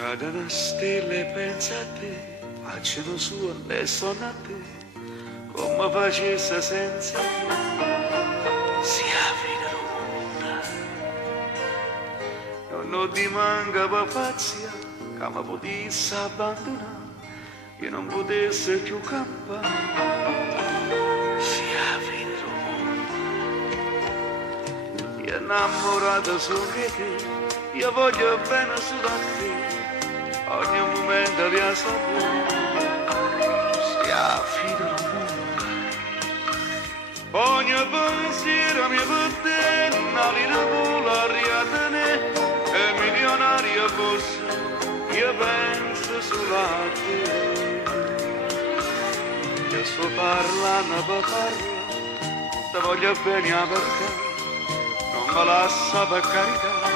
Cadono stelle pensate, facciano su le sonate, come facesse senza si avvina il mondo. Non ti manca pazzia, che mi potesse abbandonare, che non potesse più campare, si avvina il mondo. Io innamorato sono di te, io voglio bene solo a te. Ogni momento di sapore si affida al mondo. Ogni pensiero mi vede una vita volaria da me e milionaria fosse, io penso solo a te. Io sto parlando per parlare, ti voglio bene perché non me lascia per carità.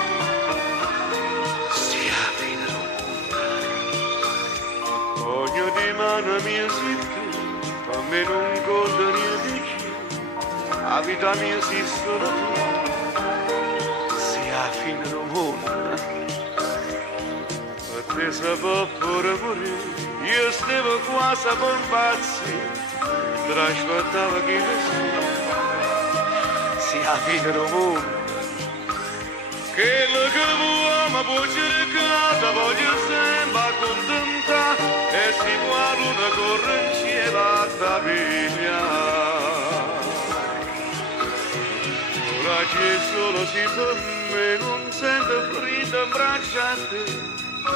Ogni di mano mia sitte, per me non conta niente più, la vita mia si solo tu, sia a fine del mondo. Per te se può pure morire, io stavo quasi per impazzire, però aspettavo che sia a fine del mondo. Quello che uomo può cercare, voglio sempre accontentare, e si vuole una correncia da pigliare. Ora che solo si per me non sento freddo in braccia a te,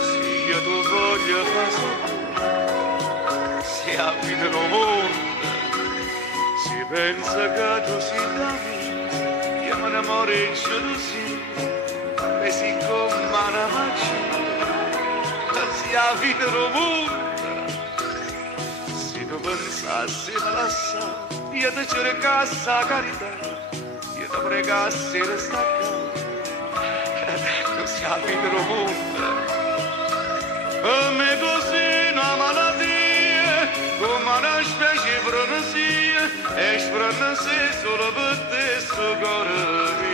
se io tu voglio passare, si abita il mondo, si pensa che tu si da me, io me ne moreccio così, e siccome una magia, si abita il mondo. Se tu pensassi a lasciare, io ti cercassi la carità, io ti pregassi di stare, ed ecco si abita il mondo. Per me così una malattia, come una specie di frenesia, e frenesia solo per te sto cuore mio.